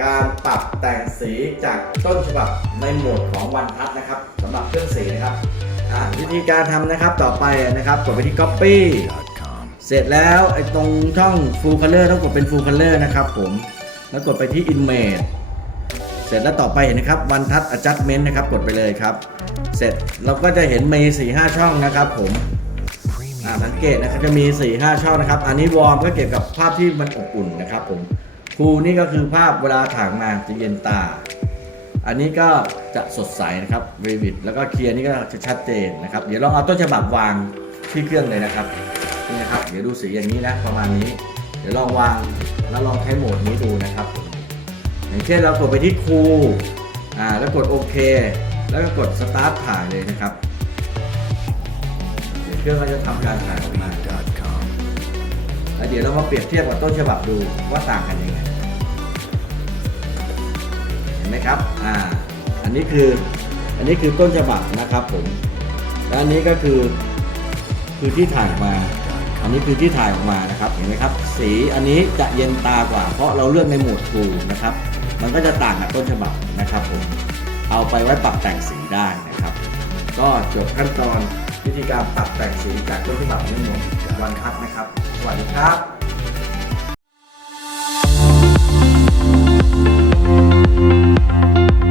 การปรับแต่งสีจากต้นฉบับในโหมดของวันทัศนะครับสำหรับเครื่องสีนะครับอ่าวิธีการทำนะครับต่อไปนะครับกดไปที่ copy เสร็จแล้วไอ้ตรงช่อง full color ต้องกดเป็น full color นะครับผมแล้วกดไปที่ image เสร็จแล้วต่อไปเห็นนะครับวันทัศ adjustment นะครับกดไปเลยครับ เสร็จเราก็จะเห็นมี4ีหช่องนะครับผม อ่าสังเกตนะครับจะมี4ีหช่องนะครับ อันนี้วอร์มก็เกี่ยวกับภาพที่มันอบอุ่นนะครับผมคูนี่ก็คือภาพเวลาถ่างมาจะเย็นตา อันนี้ก็จะสดใสนะครับเววิดแล้วก็เคลียร์นี่ก็จะชัดเจนนะครับ เดี๋ยวลองเอาต้นฉบับวางที่เครื่องเลยนะครับนี่นะครับ เดี๋ยวดูสีอย่างนี้นะประมาณนี้ เดี๋ยวลองวางแล้วลองใช้โหมดนี้ดูนะครับ อย่างเช่นเรากดไปที่คูอ่าแล้วกดโอเค แล้วก็กดสตาร์ทถ่ายเลยนะครับ เครื่องก็จะทำการถ่ายออกมาแล้วเดี๋ยวเรามาเปรียบเทียบกับต้นฉบับดูว่าต่างกันยังไง เห็นไหมครับ อ่า อันนี้คือ อันนี้คือต้นฉบับนะครับผม และอันนี้ก็คือ คือที่ถ่ายออกมา อันนี้คือที่ถ่ายออกมานะครับ เห็นไหมครับ สีอันนี้จะเย็นตากว่า เพราะเราเลือกในโหมดทูนะครับ มันก็จะต่างกับต้นฉบับนะครับผม เอาไปไว้ปรับแต่งสีได้นะครับ ก็จบขั้นตอน วิธีการตัดแต่งสีจากต้นฉบับในโหมดวันพักนะครับ สวัสดีครับ